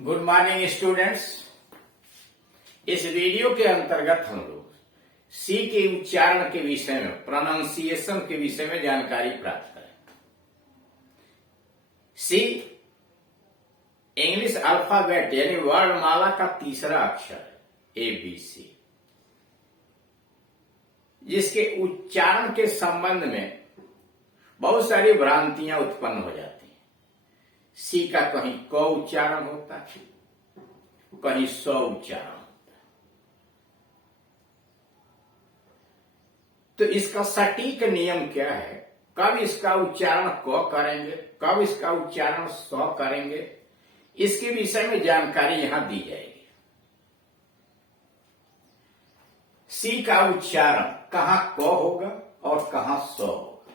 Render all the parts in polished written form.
Good morning students. इस video के अंतर्गत हम लोग सी के उच्चारण के विषय में, प्रोनाउंसिएशन के विषय में जानकारी प्राप्त करें। सी इंग्लिश अल्फाबेट यानी वर्णमाला का तीसरा अक्षर है, ABC, जिसके उच्चारण के संबंध में बहुत सारी भ्रांतियां उत्पन्न हो जाती हैं। सी का कहीं क उच्चारण होता है, कहीं स उच्चारण होता है। तो इसका सटीक नियम क्या है, कब इसका उच्चारण क करेंगे, कब इसका उच्चारण स करेंगे, इसके विषय में जानकारी यहां दी जाएगी। सी का उच्चारण कहां क होगा और कहां स होगा,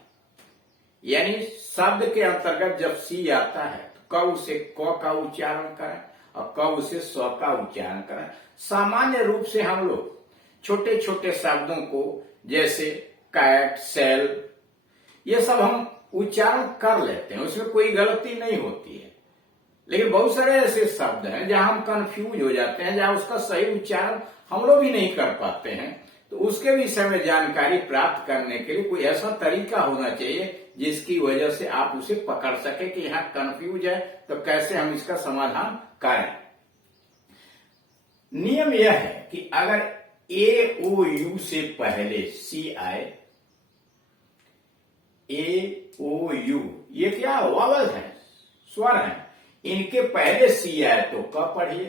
यानी शब्द के अंतर्गत जब सी आता है तो कब उसे क का उच्चारण करें और कब उसे स का उच्चारण करें। सामान्य रूप से हम लोग छोटे छोटे शब्दों को जैसे कैट, सेल, ये सब हम उच्चारण कर लेते हैं, उसमें कोई गलती नहीं होती है। लेकिन बहुत सारे ऐसे शब्द हैं जहां हम कंफ्यूज हो जाते हैं, जहां उसका सही उच्चारण हम लोग भी नहीं कर पाते हैं। तो उसके विषय में जानकारी प्राप्त करने के लिए कोई ऐसा तरीका होना चाहिए जिसकी वजह से आप उसे पकड़ सके कि यहां कंफ्यूज है तो कैसे हम इसका समाधान करें। नियम यह है कि अगर ए ओ यू से पहले सी आए, ए ओ यू ये क्या वॉवल है, स्वर है, इनके पहले सी आए तो क पढ़िए,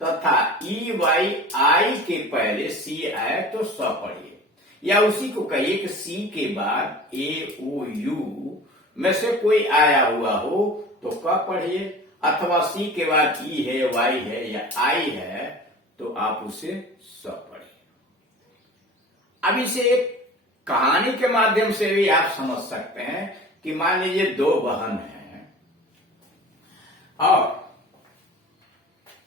तथा ई वाई आई के पहले सी आए तो स पढ़िए। या उसी को कहिए कि सी के बाद ए ओ यू में से कोई आया हुआ हो तो क पढ़िए, अथवा सी के बाद ई है, वाई है या आई है तो आप उसे स पढ़िए। अब इसे एक कहानी के माध्यम से भी आप समझ सकते हैं कि मान लीजिए दो बहन हैं और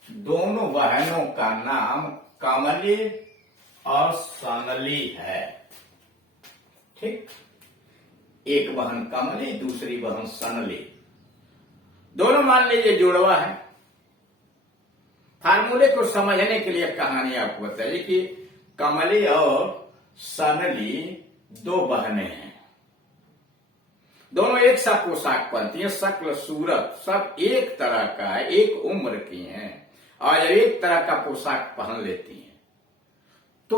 दोनों बहनों का नाम कमली और सनली है। ठीक, एक बहन कमली, दूसरी बहन सनली, दोनों मान लीजिए जुड़वा है। फार्मूले को समझने के लिए कहानी आपको बताइए कि कमली और सनली दो बहनें हैं, दोनों एक सा पोशाक पहनती हैं, शक्ल सूरत सब एक तरह का है, एक उम्र की हैं और जब एक तरह का पोशाक पहन लेती हैं तो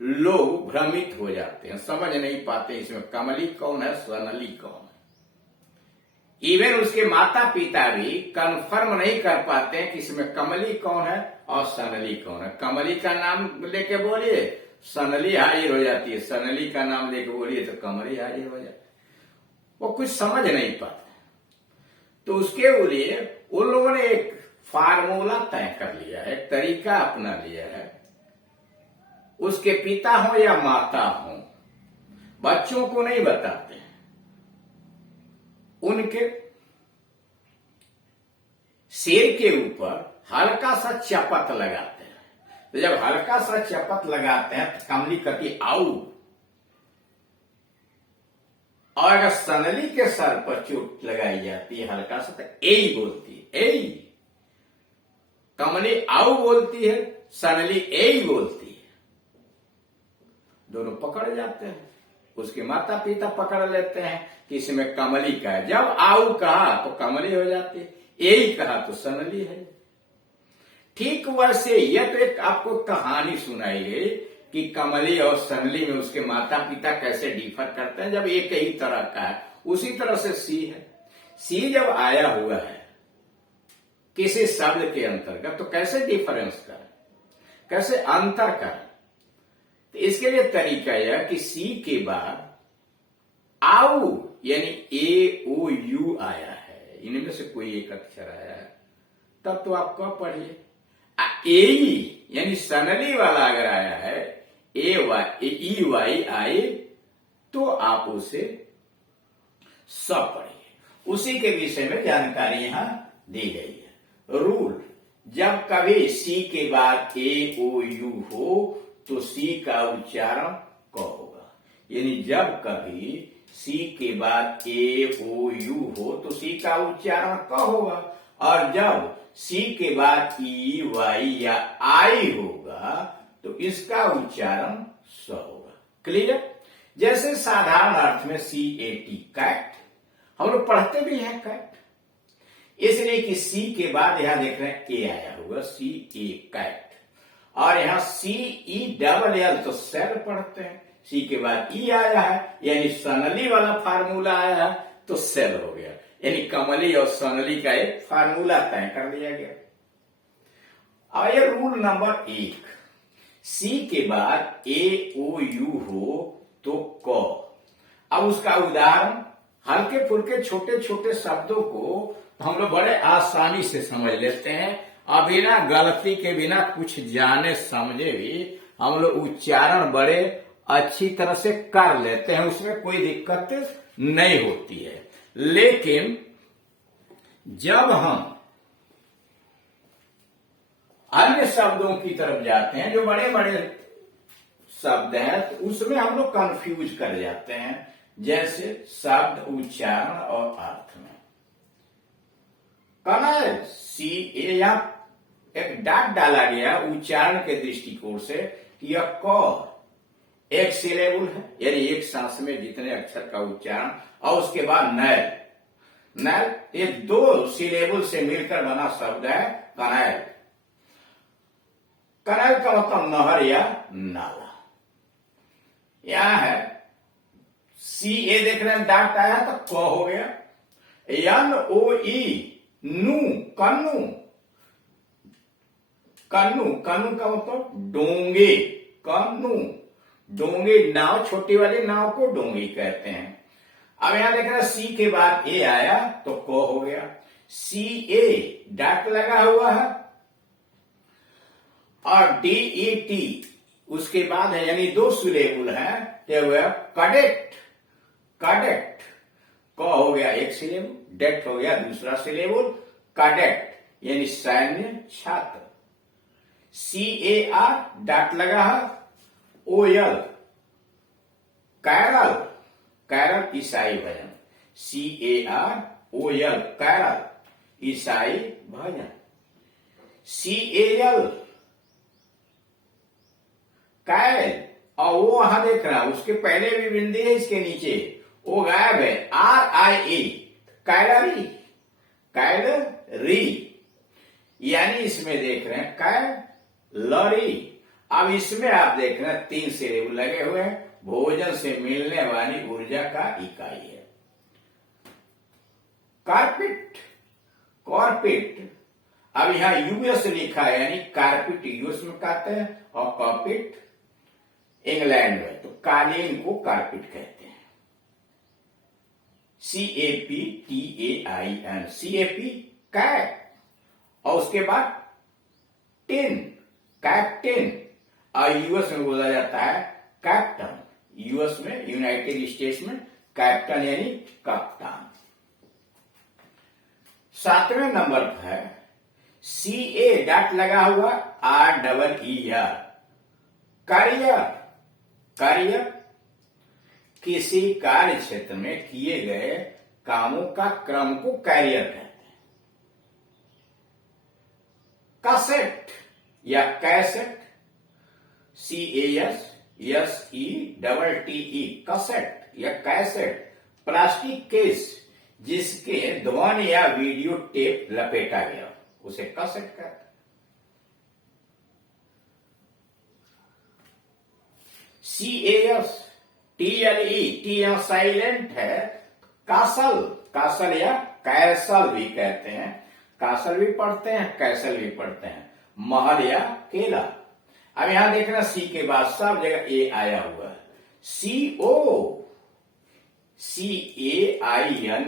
लोग भ्रमित हो जाते हैं, समझ नहीं पाते इसमें कमली कौन है, सनली कौन है। इवन उसके माता पिता भी कंफर्म नहीं कर पाते हैं कि इसमें कमली कौन है और सनली कौन है। कमली का नाम लेके बोलिए सनली हाजिर हो जाती है, सनली का नाम लेके बोलिए तो कमली हाजिर हो जाती है। वो कुछ समझ नहीं पाते। तो उसके लिए उन लोगों ने एक फार्मूला तय कर लिया है, एक तरीका अपना लिया है। उसके पिता हो या माता हो, बच्चों को नहीं बताते, उनके सिर के ऊपर हल्का सा चपत लगाते हैं। तो जब हल्का सा चपत लगाते हैं तो कमली कहती आऊ, और अगर सनली के सर पर चोट लगाई जाती है हल्का सा तो ए बोलती है, ए। कमली आऊ बोलती है, सनली ए बोलती है। दोनों पकड़ जाते हैं, उसके माता पिता पकड़ लेते हैं कि इसमें कमली का है। जब आऊ कहा तो कमली हो जाती है, ए कहा तो सनली है। ठीक वैसे यह तो एक आपको कहानी सुनाई गई कि कमली और सनली में उसके माता पिता कैसे डिफर करते हैं जब एक ही तरह का है। उसी तरह से सी है, सी जब आया हुआ है किसी शब्द के अंतर्गत तो कैसे डिफरेंस करें, कैसे अंतर करें। तो इसके लिए तरीका यह कि सी के बाद आऊ यानी ए ओ यू आया है, इनमें से कोई एक अक्षर आया है तब तो आप क पढ़िए। ए यानी सनली वाला अगर आया है, ए वाई ई वाई आए तो आप उसे स पढ़िए। उसी के विषय में जानकारी यहां दी गई है। रूल, जब कभी सी के बाद ए ओ यू हो तो सी का उच्चारण क होगा। यानी जब कभी सी के बाद ए ओ यू हो तो सी का उच्चारण क होगा, और जब सी के बाद ई वाई या आई होगा तो इसका उच्चारण स होगा। क्लियर? जैसे साधारण अर्थ में CAT कैट, हम लोग पढ़ते भी हैं कैट, इसलिए कि सी के बाद यहां देख रहे हैं ए आया होगा, CA कैट, और यहां CELL तो सेल पढ़ते हैं, सी के बाद ई आया है यानी सनली वाला फार्मूला आया है तो सेल हो गया, यानी कमली और सनली का एक फार्मूला तय कर दिया गया। अब ये रूल नंबर 1, सी के बाद AOU हो तो क। अब उसका उदाहरण, हल्के फुल्के छोटे छोटे शब्दों को हम लोग बड़े आसानी से समझ लेते हैं और बिना गलती के, बिना कुछ जाने समझे भी हम लोग उच्चारण बड़े अच्छी तरह से कर लेते हैं, उसमें कोई दिक्कत नहीं होती है। लेकिन जब हम अन्य शब्दों की तरफ जाते हैं जो बड़े बड़े शब्द हैं तो उसमें हम लोग कंफ्यूज कर जाते हैं, जैसे शब्द उच्चारण और अर्थ में। कनल CA या एक डाक डाला गया उच्चारण के दृष्टिकोण से कि यह क एक सिलेबल है, यानी एक सांस में जितने अक्षर का उच्चारण, और उसके बाद नैल, नैल एक 2 सिलेबल से मिलकर बना शब्द है कनैल। कनैल का मतलब नहर या नाला। यहां है CA देख रहे हैं, डाक आया तो क हो गया, NOE नू, कन्नू, कन्नू, कन्नू का मतलब डोंगे, कन्नू, डोंगे नाव, छोटी वाली नाव को डोंगी कहते हैं। अब यहां देख रहे हैं सी के बाद ए आया तो क हो गया, CA डाक लगा हुआ है और DET उसके बाद है, यानी 2 सिलेबल है तो वह कडेक्ट, कडेक्ट, क हो गया एक सिलेबल, डेट हो गया दूसरा सिलेबल, कैडेट यानी सैन्य छात्र। CAR डाक लगा है, OL कैरल, कैरल ईसाई भजन, CAROL कैरल ईसाई भजन। CAL कैल, और वो वहां देख रहा है उसके पहले भी बिंदी है, इसके नीचे वो गायब है, RIE कैलरी, कैलरी, यानी इसमें देख रहे हैं कैलरी। अब इसमें आप देख रहे हैं 3 सिलेबल लगे हुए हैं, भोजन से मिलने वाली ऊर्जा का इकाई है। कार्पेट, कॉर्पेट, अब यहां यूएस लिखा है यानी कार्पेट यूएस में कहते हैं और कॉर्पेट इंग्लैंड में, तो कालीन को कार्पेट कहते हैं। CAPTAIN, CAP कैट, और उसके बाद टिन, कैप्टन, और यूएस में बोला जाता है कैप्टन, यूएस में, यूनाइटेड स्टेट्स में कैप्टन यानी कप्तान। 7वें नंबर पर है CA डॉट लगा हुआ REER, करियर, करियर किसी कार्य क्षेत्र में किए गए कामों का क्रम को कैरियर कहते हैं। कैसेट या कैसेट, CASSETTE, कैसेट या कैसेट, प्लास्टिक केस जिसके ध्वनि या वीडियो टेप लपेटा गया उसे कैसेट कहते हैं। CASTLE, टी यहां साइलेंट है, कासल, कासल या कैसल भी कहते हैं, कासल भी पढ़ते हैं कैसल भी पढ़ते हैं, महल या केला। अब यहां देखना सी के बाद सब जगह ए आया हुआ है, CO, CAINE,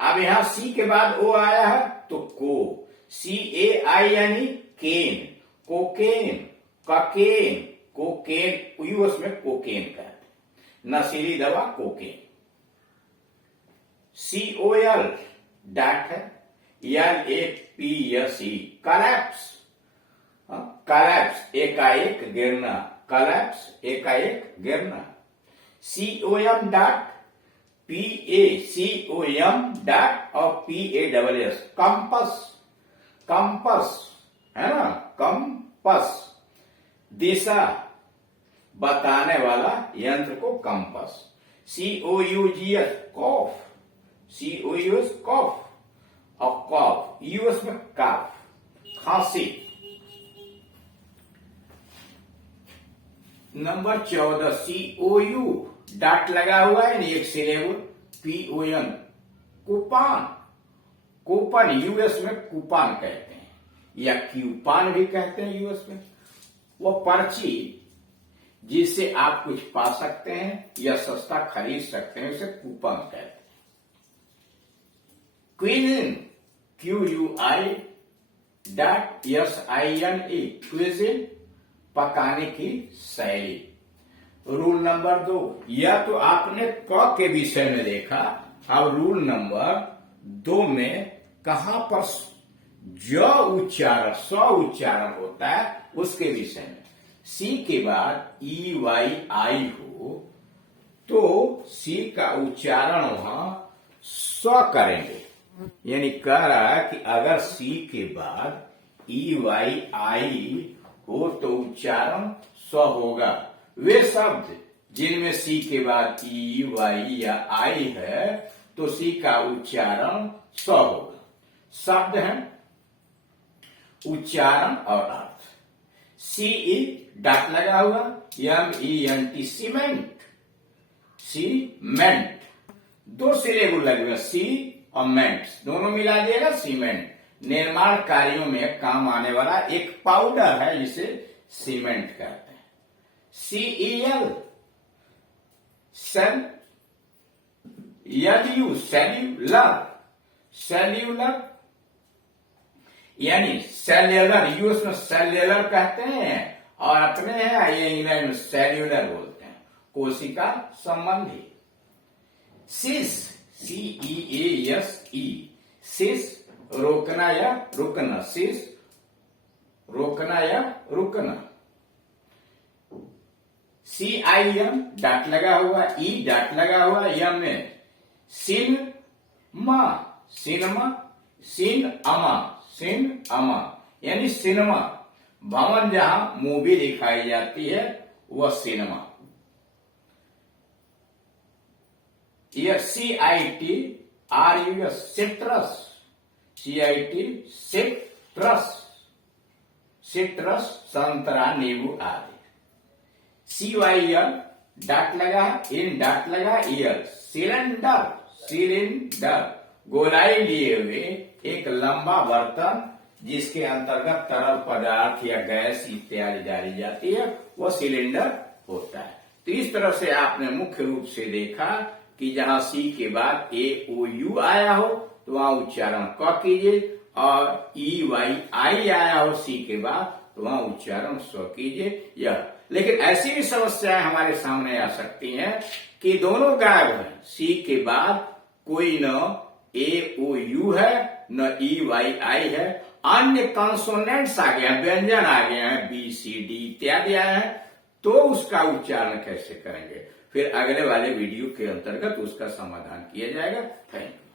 अब यहां सी के बाद ओ आया है तो को, CAINE केन, कोकेन, ककेन, कोकेन यूएस में कोकेन कहते हैं, नशीली दवा कोकेन। COL डैट है, LAPSE कलैप्स, कलैप्स एकाएक गिरना, कलैप्स एकाएक गिरना। COM dot PA, COM dot और PASS कंपस, कंपस है ना, कंपस, दिशा बताने वाला यंत्र को कंपस। COUGS कॉफ, COUS कॉफ, और कॉफ यूएस में काफ, खांसी। नंबर 14 COU, डाट लगा हुआ है, एक syllable, PON, coupon, coupon US में कूपन कहते हैं, या क्यूपन भी कहते हैं यूएस में। वो पर्ची जिससे आप कुछ पा सकते हैं या सस्ता खरीद सकते हैं, उसे कूपन कहते हैं। क्विजिन, QUI.SINE, क्विजिन, पकाने की शैली। रूल नंबर 2, या तो आपने क के विषय में देखा, अब रूल नंबर 2 में कहां पर ज उच्चारण, स उच्चारण होता है उसके विषय में। सी के बाद EYI हो तो सी का उच्चारण वहां स करेंगे, यानी कह रहा है कि अगर सी के बाद EYI हो तो उच्चारण स होगा। वे शब्द जिनमें सी के बाद EY या आई है तो सी का उच्चारण स होगा। शब्द है, उच्चारण और अर्थ। CE डाट लगा हुआ, MENT, सीमेंट, सीमेंट, दो सिलेबल लगे हुए, सी और मेंट, दोनों मिला दिएगा सीमेंट। निर्माण कार्यों में काम आने वाला एक पाउडर है जिसे सीमेंट कहते हैं। CEL, सेल, यदि सेल्यूलर, सेल्यूलर यानी सेल्यूलर, यूएस में सेल्यूलर कहते हैं और अपने हैं ये इंग्लैंड में सेल्यूलर बोलते हैं, कोशिका संबंधी। सिस, CEASE, सिस, रोकना या रुकना, सिस, रोकना या रुकना। CIM, डाट लगा हुआ, E डाट लगा हुआ, यम में सिनमा, सिनेमा, सिनमा, सिनेमा यानी सिनेमा, भवन जहां मूवी दिखाई जाती है वह सिनेमा। यह CITRUS, citrus, CIT, citrus, citrus, संतरा, नींबू आदि। CYL, डाट लगा, इन डाट लगा, ईयर, सिलेंडर, सिलेंडर, गोलाई लिए हुए एक लंबा बर्तन जिसके अंतर्गत तरल पदार्थ या गैस इत्यादि डाली जाती है, वह सिलेंडर होता है। तो इस तरह से आपने मुख्य रूप से देखा कि जहां सी के बाद AOU आया हो तो वहां उच्चारण क कीजिए, और EYI आया हो सी के बाद तो वहां उच्चारण स कीजिए। यह लेकिन ऐसी भी समस्याएं हमारे सामने आ सकती हैं कि दोनों गायब है, सी के बाद कोई न AOU है न EYI है, अन्य कॉन्सोनेंट्स आ गए हैं, व्यंजन आ गए हैं, BCD इत्यादि आए हैं, तो उसका उच्चारण कैसे करेंगे, फिर अगले वाले वीडियो के अंतर्गत उसका समाधान किया जाएगा। Thank you.